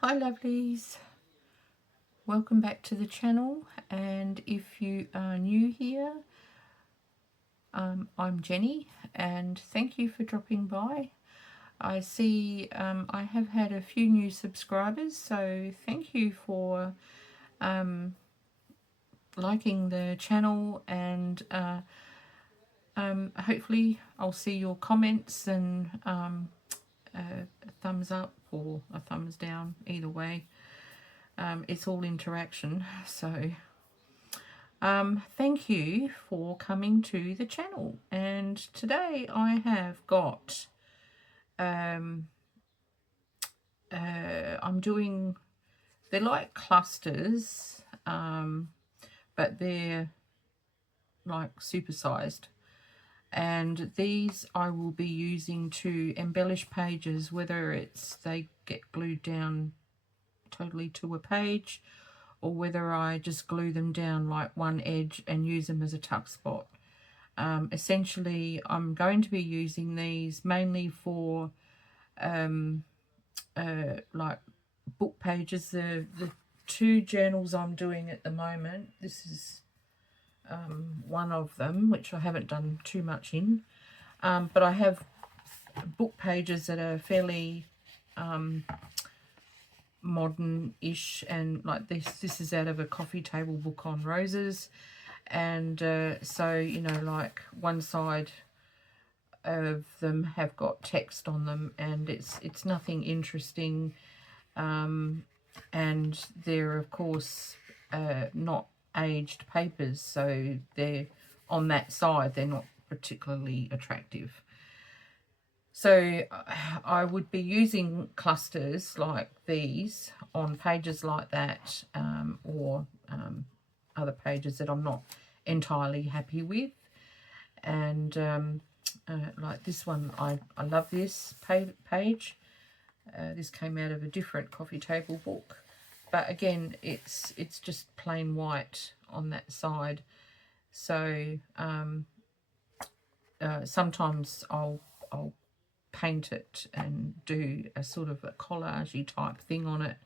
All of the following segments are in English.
Hi lovelies, welcome back to the channel, and if you are new here, I'm Jenny and thank you for dropping by. I see I have had a few new subscribers, so thank you for liking the channel, and hopefully I'll see your comments and a thumbs up or a thumbs down, either way. It's all interaction, so thank you for coming to the channel. And today I have got I'm doing, they're like clusters, but they're like supersized, and these I will be using to embellish pages, whether it's they get glued down totally to a page or whether I just glue them down like one edge and use them as a tuck spot. Essentially, I'm going to be using these mainly for like book pages. The two journals I'm doing at the moment, this is one of them, which I haven't done too much in, but I have book pages that are fairly modern-ish, and like this is out of a coffee table book on roses, and so, you know, like one side of them have got text on them, and it's nothing interesting, and they're of course not aged papers, so they're on that side, they're not particularly attractive. So I would be using clusters like these on pages like that, or other pages that I'm not entirely happy with. And like this one, I love this page. This came out of a different coffee table book, but again, it's just plain white on that side. So sometimes I'll paint it and do a sort of a collage-y type thing on it,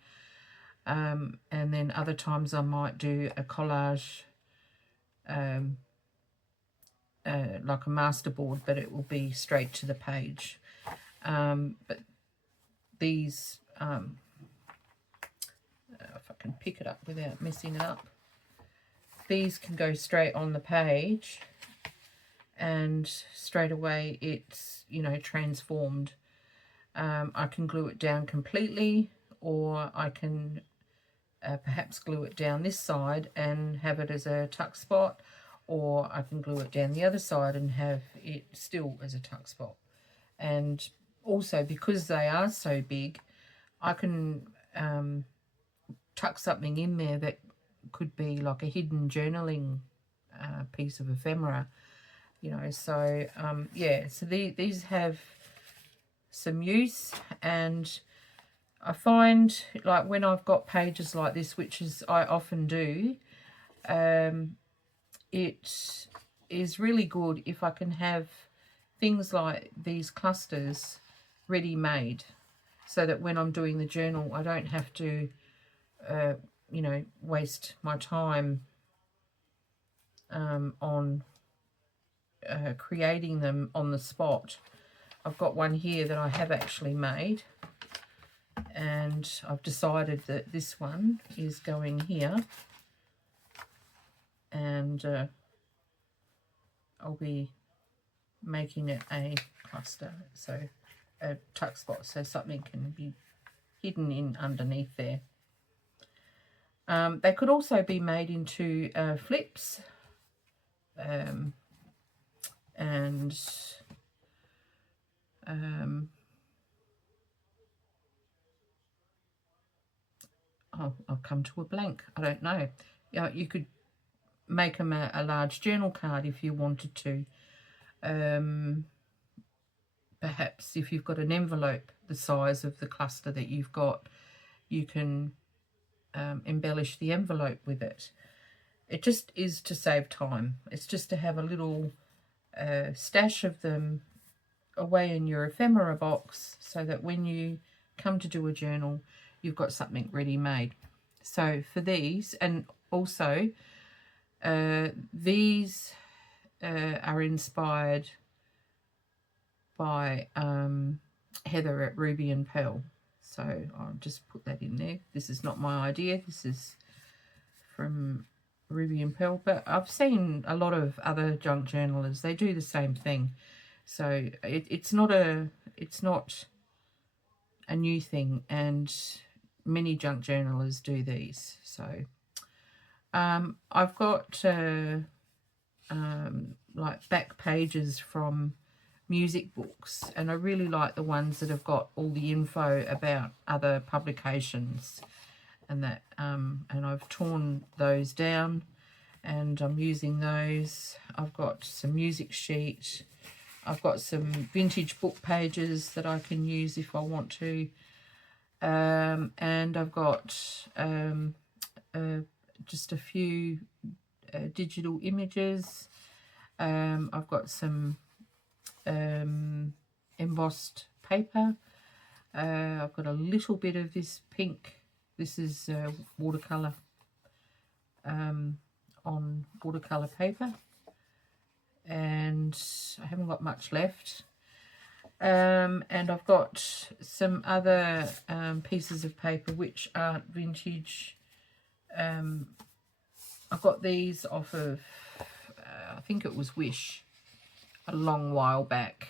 and then other times I might do a collage like a masterboard, but it will be straight to the page. But these, if I can pick it up without messing it up, these can go straight on the page, and straight away it's, you know, transformed. I can glue it down completely, or I can perhaps glue it down this side and have it as a tuck spot, or I can glue it down the other side and have it still as a tuck spot. And also, because they are so big, I can tuck something in there that could be like a hidden journaling piece of ephemera, you know. So yeah, so these have some use, and I find like when I've got pages like this, which is I often do, it is really good if I can have things like these clusters ready made, so that when I'm doing the journal I don't have to you know, waste my time on creating them on the spot. I've got one here that I have actually made, and I've decided that this one is going here, and I'll be making it a cluster, so a tuck spot, so something can be hidden in underneath there. They could also be made into flips, and I'll come to a blank. I don't know. You could make them a large journal card if you wanted to. Perhaps if you've got an envelope the size of the cluster that you've got, you can embellish the envelope with it. It just is to save time. It's just to have a little stash of them away in your ephemera box, so that when you come to do a journal, you've got something ready made. So for these, and also these are inspired by Heather at Ruby and Pearl. So I'll just put that in there. This is not my idea. This is from Ruby and Pearl. But I've seen a lot of other junk journalers. They do the same thing. So it's not a new thing. And many junk journalers do these. So I've got like back pages from music books, and I really like the ones that have got all the info about other publications and that, and I've torn those down and I'm using those. I've got some music sheet, I've got some vintage book pages that I can use if I want to, and I've got just a few digital images. I've got some embossed paper. I've got a little bit of this pink. This is watercolor, on watercolor paper, and I haven't got much left. And I've got some other pieces of paper which aren't vintage. I got these off of I think it was Wish a long while back,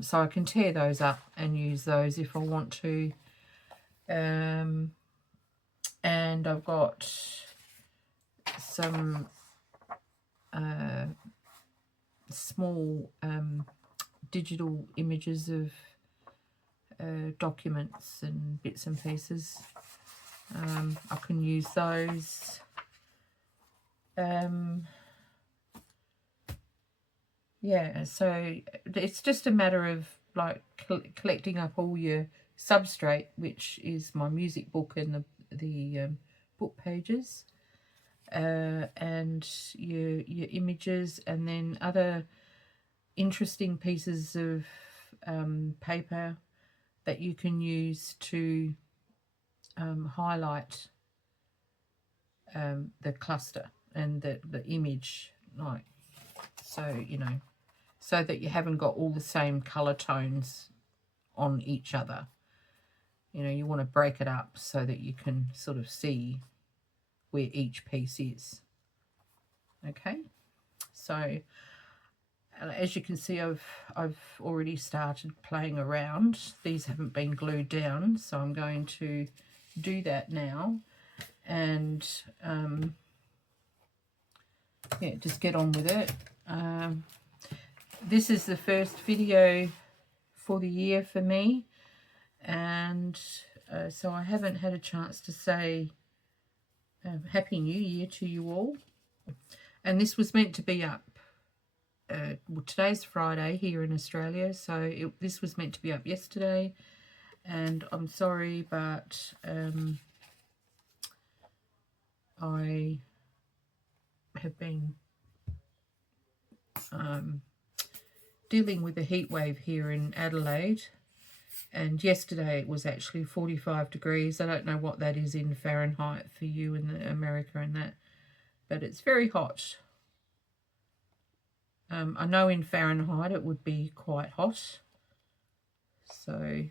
so I can tear those up and use those if I want to. And I've got some small digital images of documents and bits and pieces. I can use those. Yeah, so it's just a matter of like collecting up all your substrate, which is my music book and the book pages, and your images, and then other interesting pieces of paper that you can use to highlight the cluster and the image, like, so, you know, so that you haven't got all the same colour tones on each other. You know, you want to break it up so that you can sort of see where each piece is. Okay, so as you can see, I've already started playing around. These haven't been glued down, so I'm going to do that now, and yeah, just get on with it. This is the first video for the year for me, and so I haven't had a chance to say Happy New Year to you all. And this was meant to be up, well, today's Friday here in Australia, so this was meant to be up yesterday, and I'm sorry, but I have been dealing with a heat wave here in Adelaide, and yesterday it was actually 45 degrees. I don't know what that is in Fahrenheit for you in America and that, but it's very hot. I know in Fahrenheit it would be quite hot, so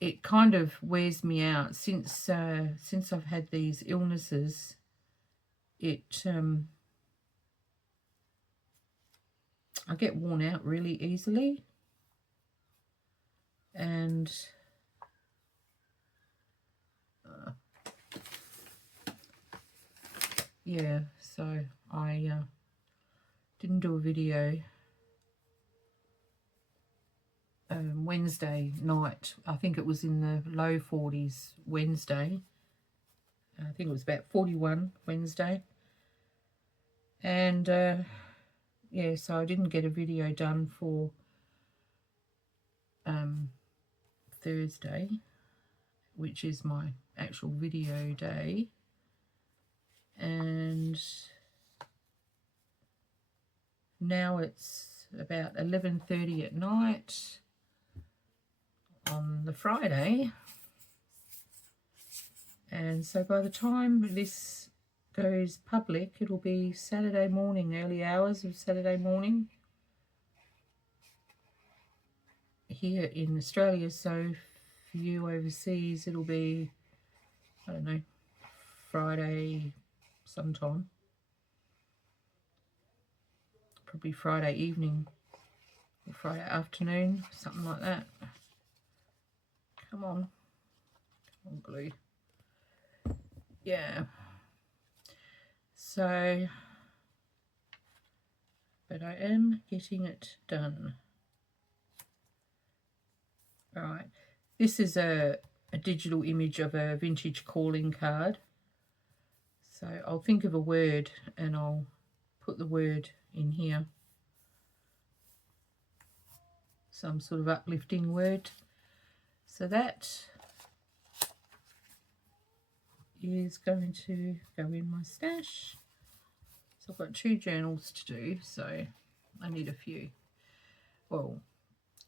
it kind of wears me out since I've had these illnesses. I get worn out really easily, and yeah, so I didn't do a video Wednesday night. I think it was in the low 40s Wednesday. I think it was about 41 Wednesday. And yeah, so I didn't get a video done for Thursday, which is my actual video day. And Now it's about 11:30 at night on the Friday, and so by the time this goes public, it'll be Saturday morning, early hours of Saturday morning here in Australia. So for you overseas, it'll be, I don't know, Friday sometime, probably Friday evening or Friday afternoon, something like that. Come on glue. Yeah, so but I am getting it done. All right, this is a digital image of a vintage calling card. So I'll think of a word and I'll put the word in here. Some sort of uplifting word. So that is going to go in my stash. So I've got 2 journals to do, so I need a few. Well,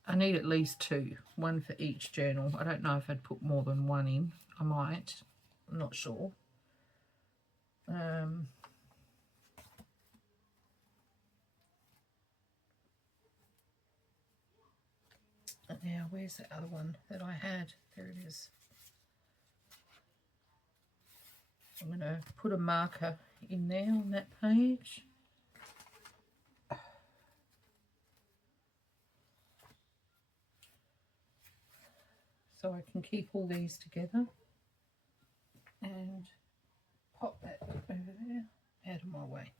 I need at least 2, one for each journal. I don't know if I'd put more than 1 in. I might, I'm not sure. Now, where's the other one that I had? There it is. I'm going to put a marker in there on that page. So I can keep all these together and pop that over there, out of my way.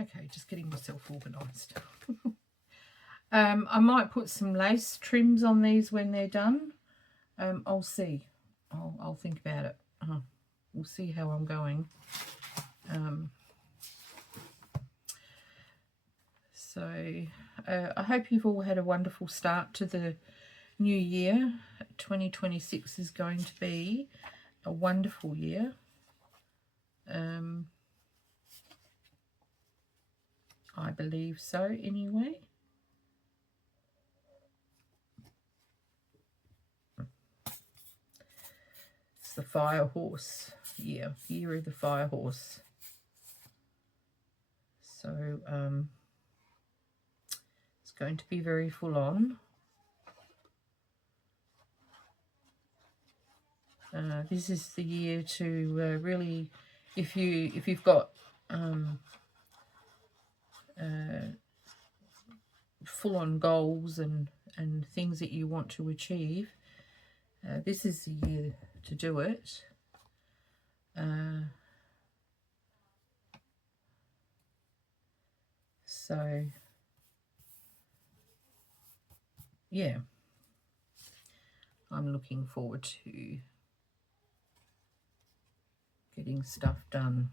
Okay, just getting myself organised. I might put some lace trims on these when they're done. I'll see. I'll think about it. We'll see how I'm going. I hope you've all had a wonderful start to the new year. 2026 is going to be a wonderful year. I believe so anyway. It's the fire horse year of the fire horse. So it's going to be very full on. This is the year to really, if you've got full-on goals and things that you want to achieve, this is the year to do it. So yeah, I'm looking forward to getting stuff done.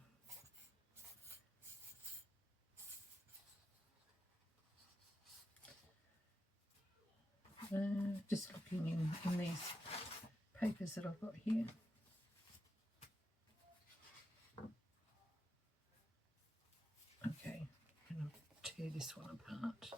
Just looking in these papers that I've got here. Okay, I'm going to tear this one apart.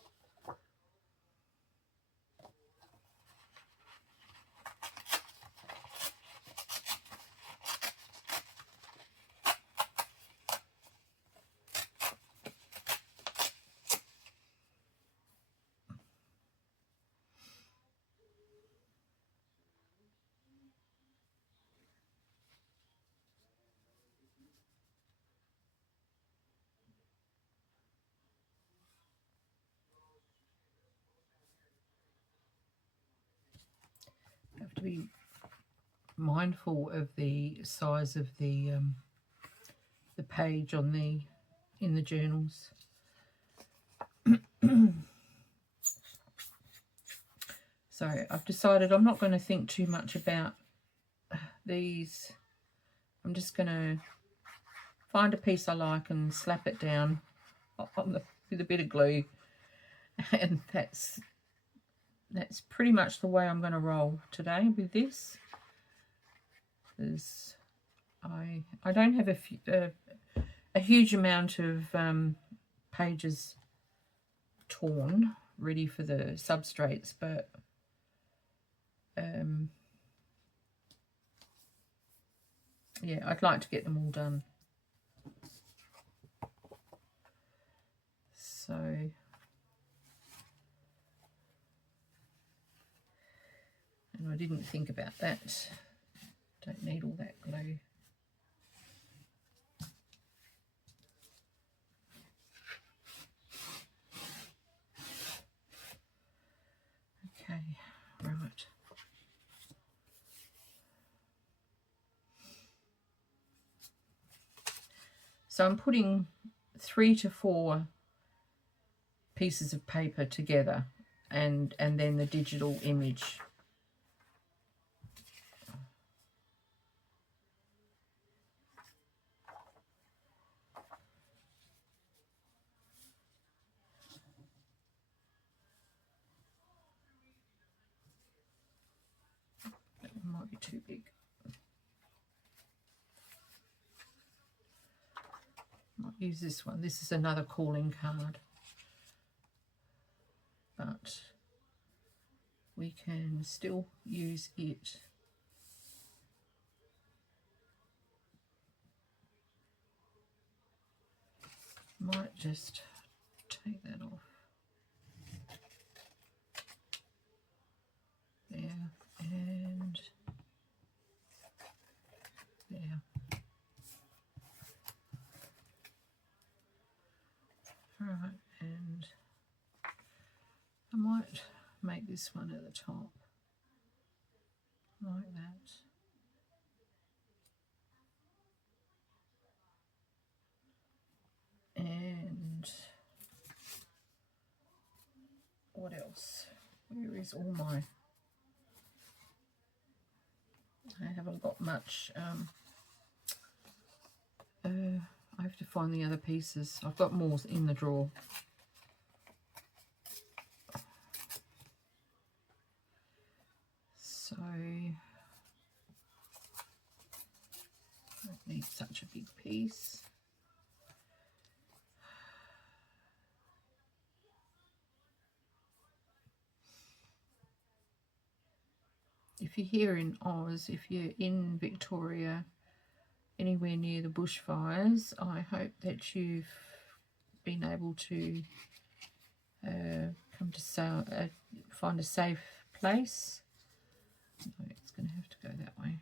Have to be mindful of the size of the page on in the journals. So I've decided I'm not going to think too much about these. I'm just going to find a piece I like and slap it down with a bit of glue, and that's pretty much the way I'm going to roll today with this. Because I don't have a huge amount of pages torn, ready for the substrates, but yeah, I'd like to get them all done. So, and I didn't think about that. Don't need all that glue. Okay, right. So I'm putting 3 to 4 pieces of paper together and then the digital image. That one might be too big. Might use this one. This is another calling card. But we can still use it. Might just take that off. There and there. Right, and I might make this one at the top, like that. And what else? Where is all my... I haven't got much. I have to find the other pieces. I've got more in the drawer. So I don't need such a big piece. If you're here in Oz, if you're in Victoria, anywhere near the bushfires, I hope that you've been able to come to find a safe place. No, it's going to have to go that way.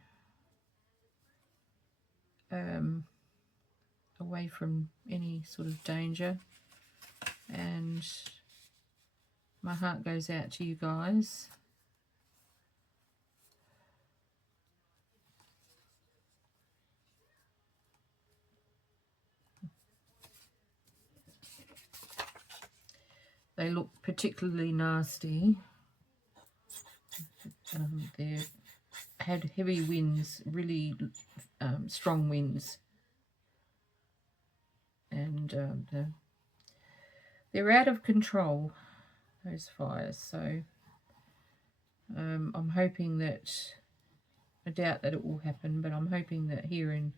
Away from any sort of danger. And my heart goes out to you guys. They look particularly nasty. They had heavy winds, really strong winds, and they're out of control, those fires. So I'm hoping that, I doubt that it will happen, but I'm hoping that here in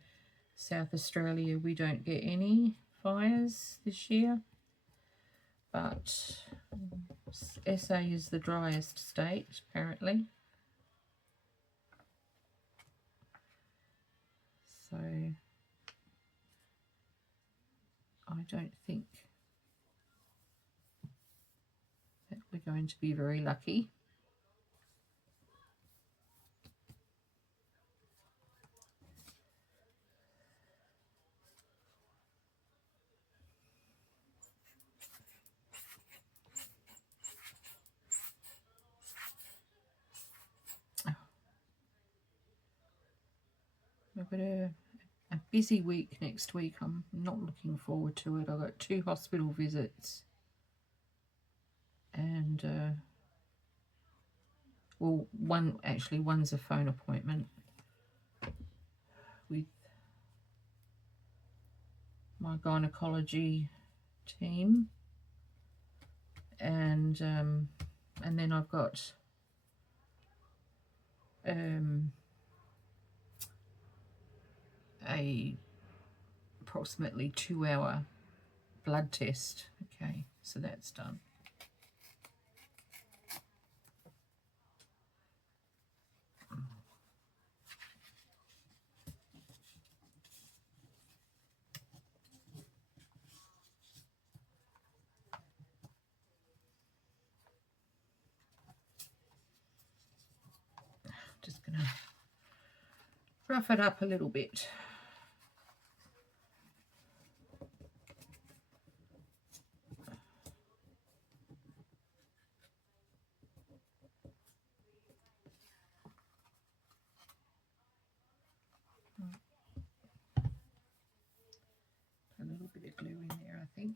South Australia we don't get any fires this year. But SA is the driest state, apparently. So I don't think that we're going to be very lucky. I've got a busy week next week. I'm not looking forward to it. I've got 2 hospital visits and well, one's a phone appointment with my gynecology team, and then I've got a approximately 2-hour blood test. Okay, so that's done. rough it up a little bit. A little bit of glue in there, I think.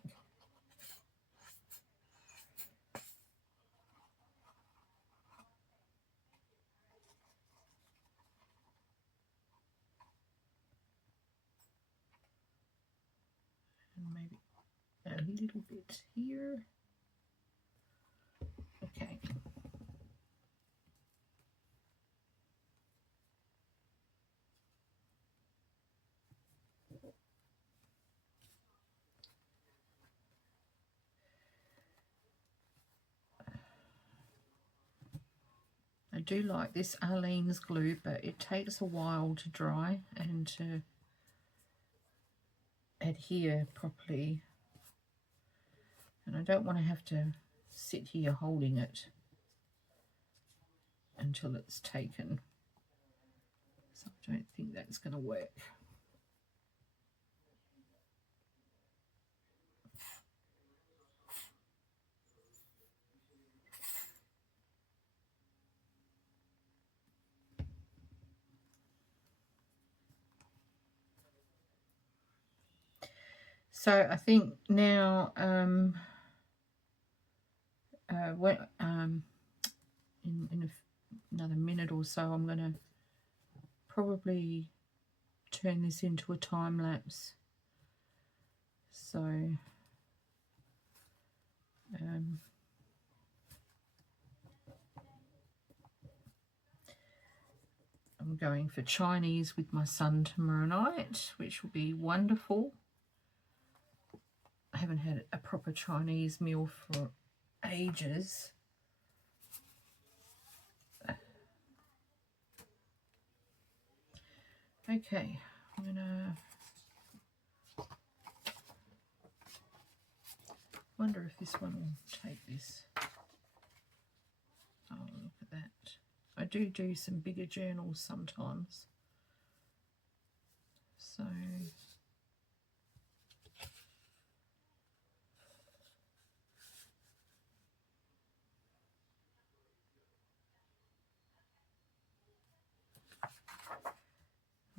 And maybe a little bit here. Okay. I do like this Arlene's glue, but it takes a while to dry and to adhere properly. And I don't want to have to sit here holding it until it's taken. So I don't think that's going to work. So I think now in another minute or so, I'm going to probably turn this into a time lapse. So I'm going for Chinese with my son tomorrow night, which will be wonderful. I haven't had a proper Chinese meal for ages. Okay, I'm gonna wonder if this one will take this. Oh, look at that. I do some bigger journals sometimes. So I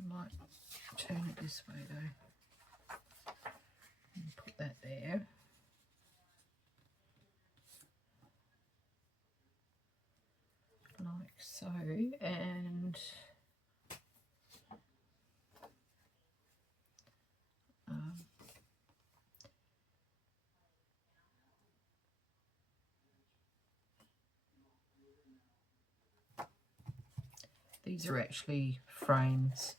might turn it this way though. And put that there. Like so, and these are actually frames,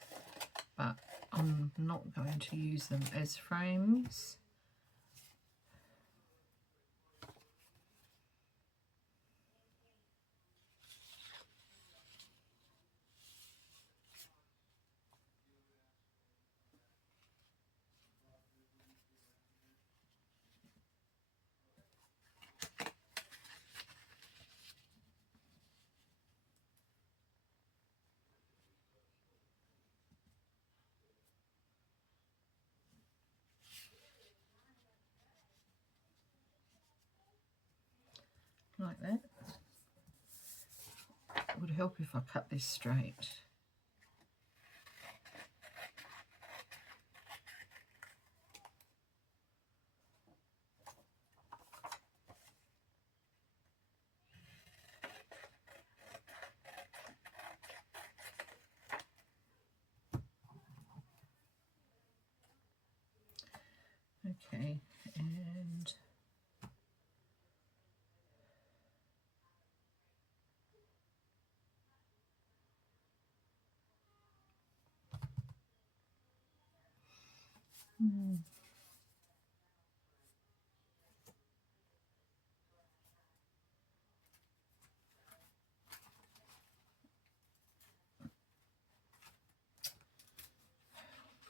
but I'm not going to use them as frames. Like that. It would help if I cut this straight. Okay, and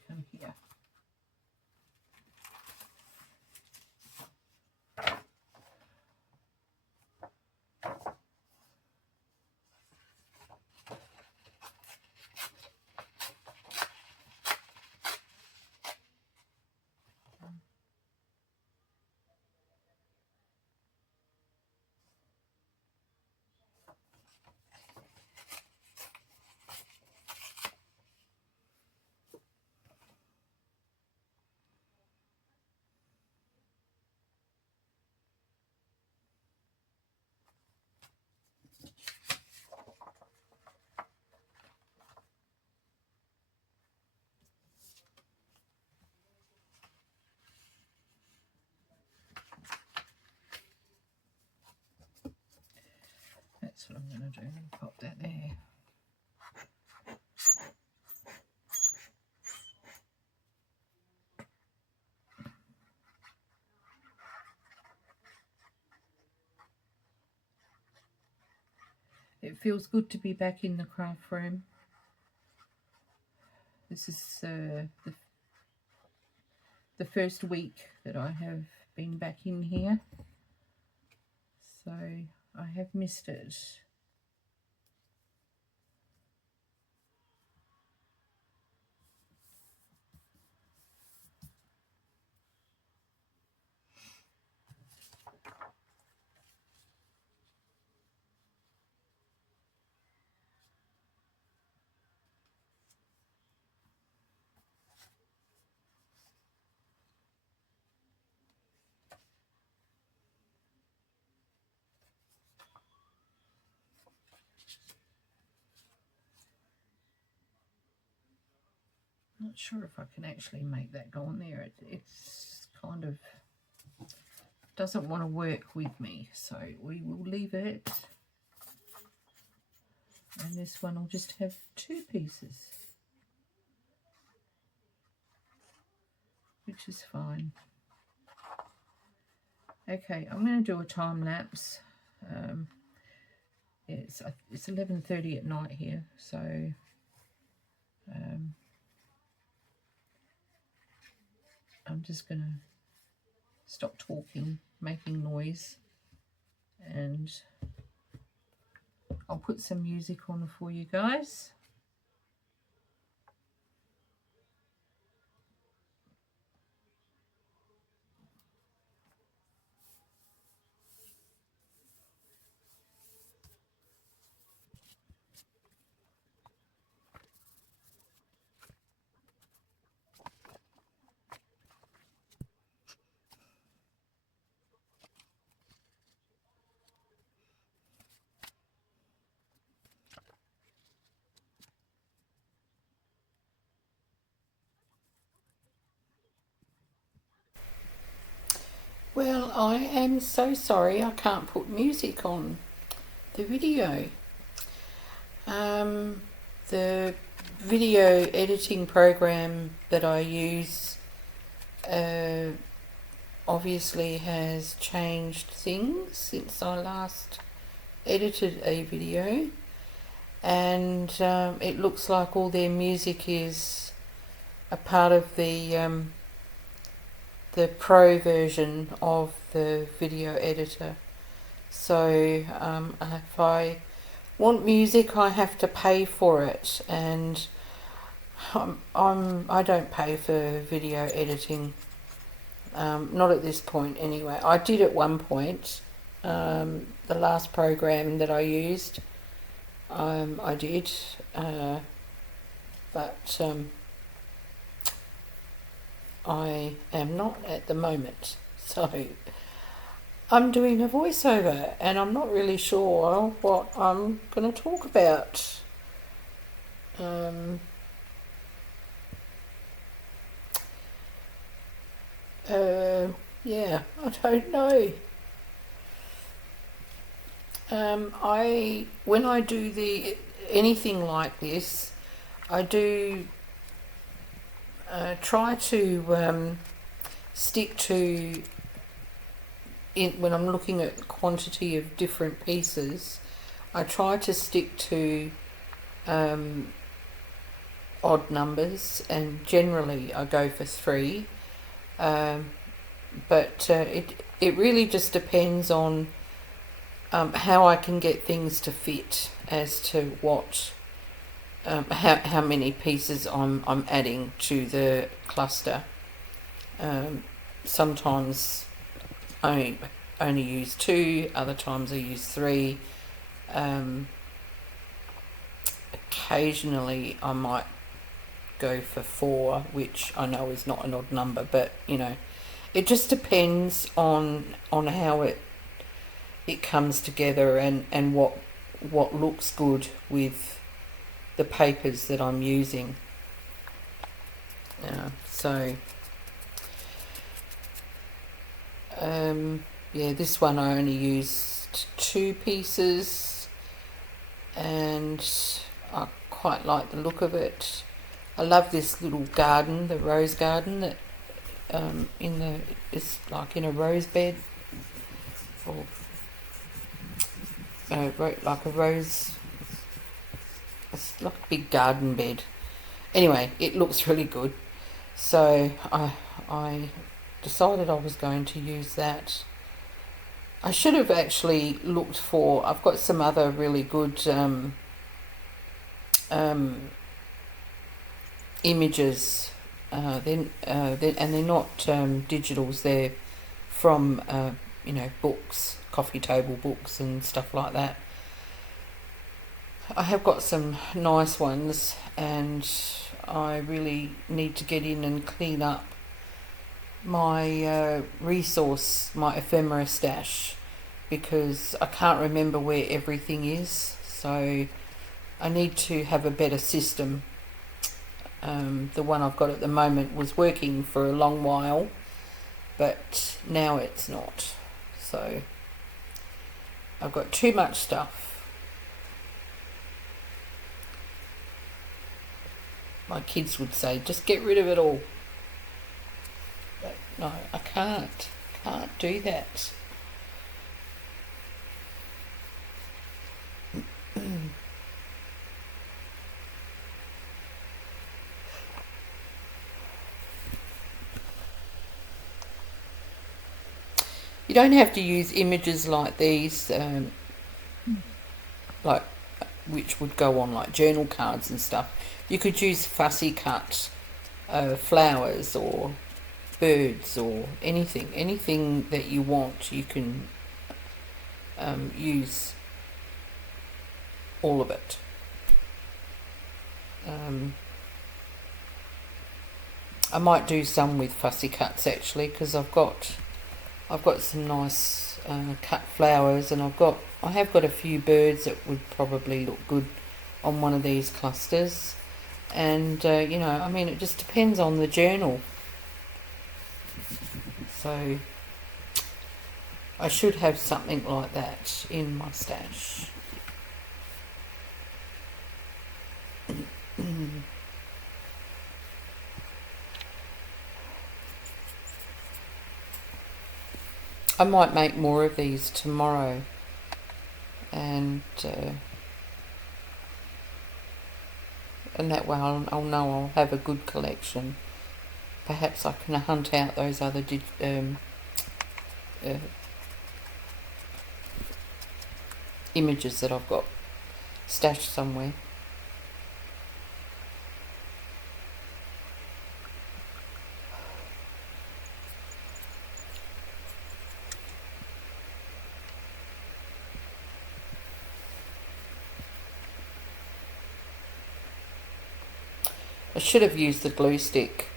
come here. what I'm going to do. Pop that there. It feels good to be back in the craft room. This is the first week that I have been back in here, so I have missed it. Not sure if I can actually make that go on there. It's kind of doesn't want to work with me, so we will leave it. And this one will just have 2 pieces, which is fine. Okay, I'm going to do a time lapse. It's 11:30 at night here, so I'm just going to stop talking, making noise, and I'll put some music on for you guys. Well, I am so sorry I can't put music on the video. The video editing program that I use obviously has changed things since I last edited a video, and it looks like all their music is a part of the pro version of the video editor. So if I want music, I have to pay for it, and I don't pay for video editing, not at this point anyway. I did at one point. The last program that I used, I did, but I am not at the moment, so I'm doing a voiceover and I'm not really sure what I'm going to talk about. Yeah, I don't know. When I do anything like this, I do try to stick to, when I'm looking at the quantity of different pieces, I try to stick to odd numbers, and generally I go for 3, but it really just depends on how I can get things to fit as to what how many pieces I'm adding to the cluster. Sometimes I only use 2, other times I use 3. Occasionally I might go for 4, which I know is not an odd number, but you know, it just depends on how it comes together, and what looks good with the papers that I'm using. So yeah, this one I only used 2 pieces. and I quite like the look of it. I love this little garden, the rose garden that it's like in a rose bed, or like a rose. It's like a big garden bed. Anyway, it looks really good. So I decided I was going to use that. I should have actually looked for. I've got some other really good images. And they're not digitals. They're from books, coffee table books and stuff like that. I have got some nice ones, and I really need to get in and clean up my my ephemera stash, because I can't remember where everything is. So I need to have a better system. The one I've got at the moment was working for a long while, but now it's not. So I've got too much stuff. My kids would say, just get rid of it all. But no, I can't. Can't do that. You don't have to use images like these, like which would go on like journal cards and stuff. You could use fussy cut flowers or birds or anything that you want. You can use all of it. I might do some with fussy cuts actually, because I've got some nice cut flowers, and I have got a few birds that would probably look good on one of these clusters. And I mean, it just depends on the journal. So I should have something like that in my stash. I might make more of these tomorrow, and that way I'll know I'll have a good collection. Perhaps I can hunt out those other images that I've got stashed somewhere. I should have used the glue stick.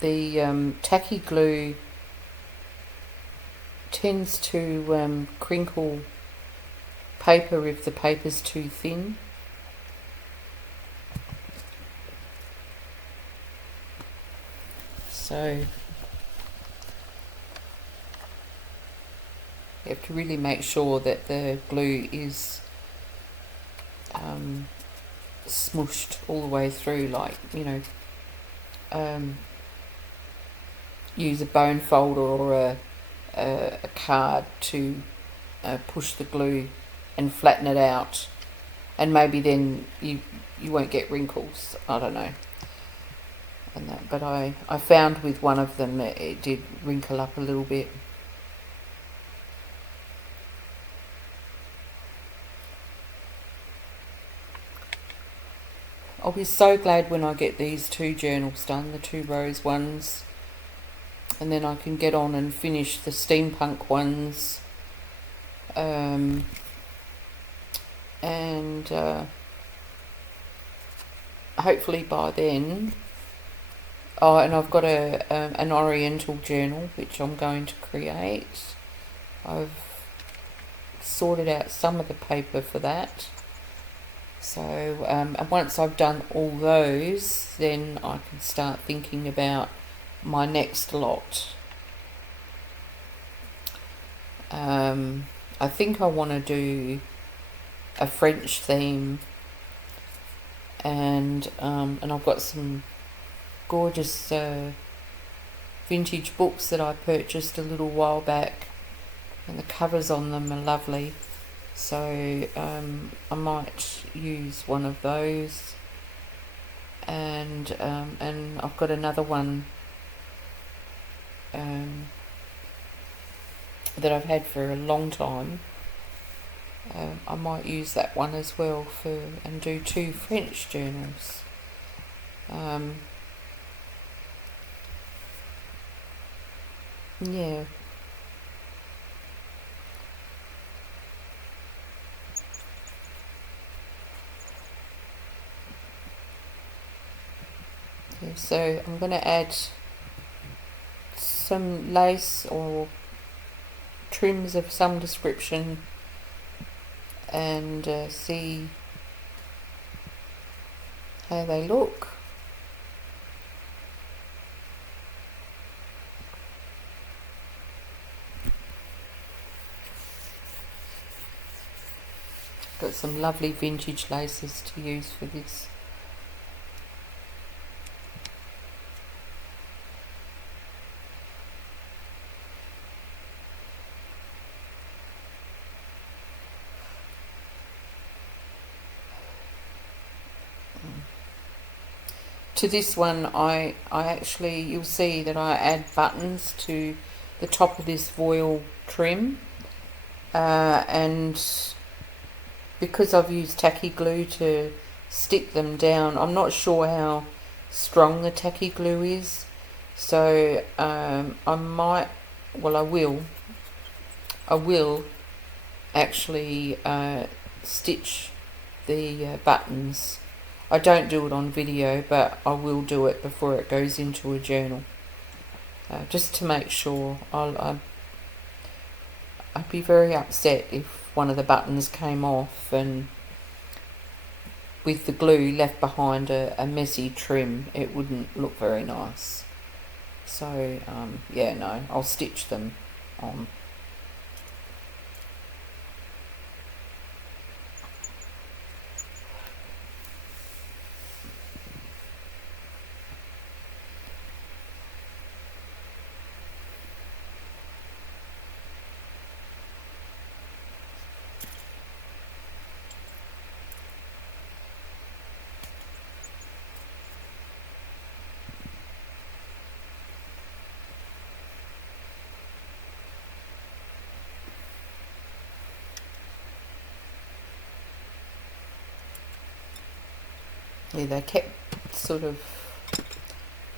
The tacky glue tends to crinkle paper if the paper's too thin. So you have to really make sure that the glue is smooshed all the way through, like, use a bone folder or a card to push the glue and flatten it out, and maybe then you won't get wrinkles. I don't know. And that, but I found with one of them that it did wrinkle up a little bit. I'll be so glad when I get these 2 journals done, the 2 rose ones, and then I can get on and finish the steampunk ones, and hopefully by then. Oh, and I've got an oriental journal which I'm going to create. I've sorted out some of the paper for that. So and once I've done all those, then I can start thinking about my next lot. I think I want to do a French theme, and I've got some gorgeous vintage books that I purchased a little while back, and the covers on them are lovely. So I might use one of those, and I've got another one that I've had for a long time. I might use that one as well and do 2 French journals. Yeah. So I'm going to add some lace or trims of some description, and see how they look. Got some lovely vintage laces to use for this. To this one, I actually, you'll see that I add buttons to the top of this voile trim, and because I've used tacky glue to stick them down, I'm not sure how strong the tacky glue is, so I might, well, I will actually stitch the buttons. I don't do it on video, but I will do it before it goes into a journal, just to make sure. I'd be very upset if one of the buttons came off and with the glue left behind a messy trim. It wouldn't look very nice. So yeah, no, I'll stitch them on. Yeah, they kept sort of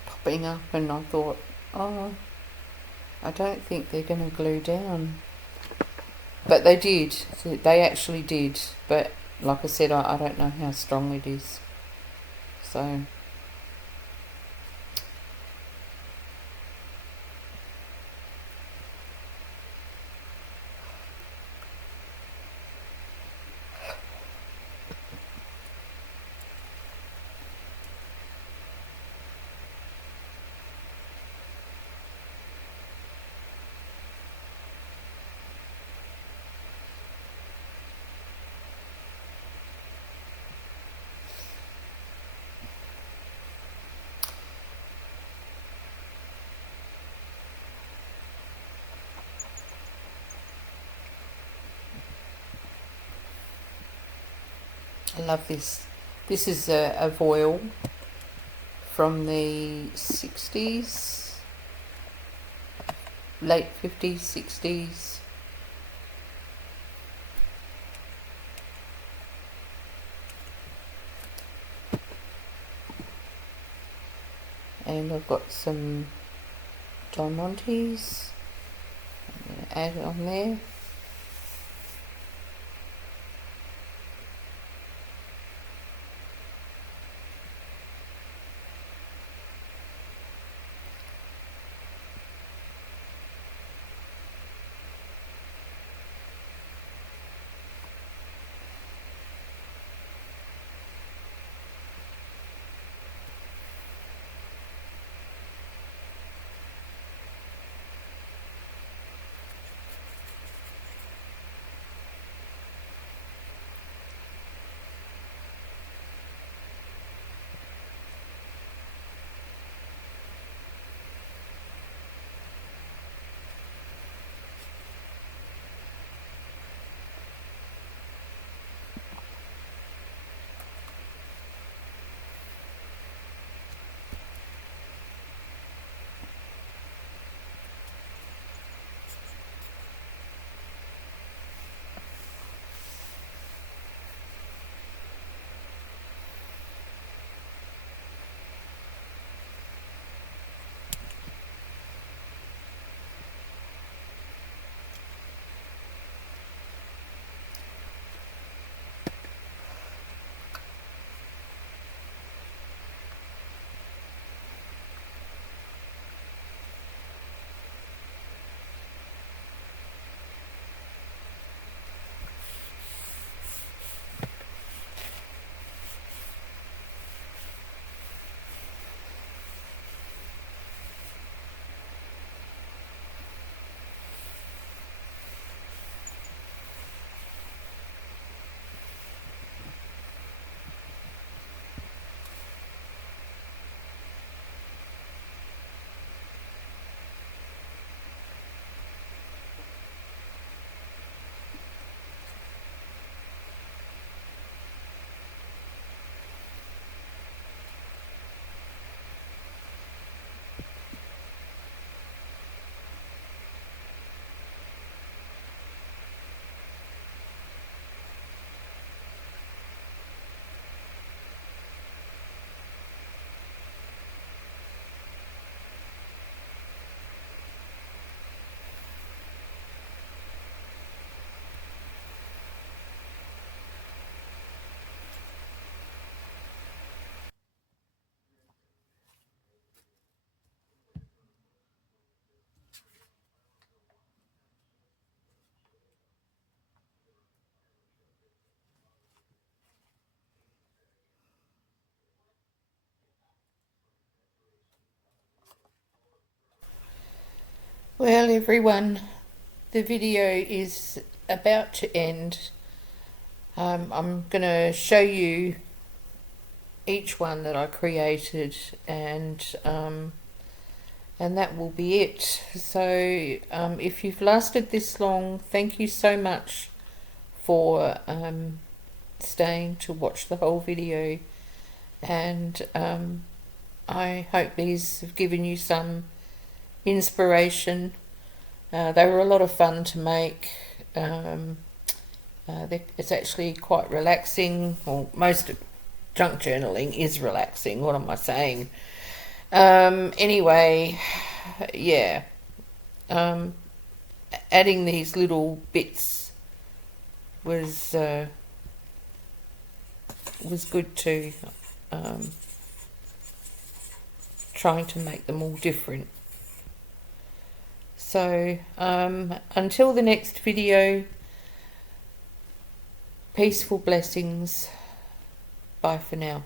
popping up, and I thought, oh, I don't think they're going to glue down. But they did. They actually did. But like I said, I don't know how strong it is. So I love this. This is a voile from the 60s, late 50s, 60s. And I've got some diamantes. I'm going to add it on there. Well, everyone, the video is about to end. I'm going to show you each one that I created, and that will be it. So if you've lasted this long, thank you so much for staying to watch the whole video, and I hope these have given you some inspiration. They were a lot of fun to make. It's actually quite relaxing. Well, most junk journaling is relaxing. What am I saying? Anyway, yeah. Adding these little bits was good too. Trying to make them all different. So until the next video, peaceful blessings. Bye for now.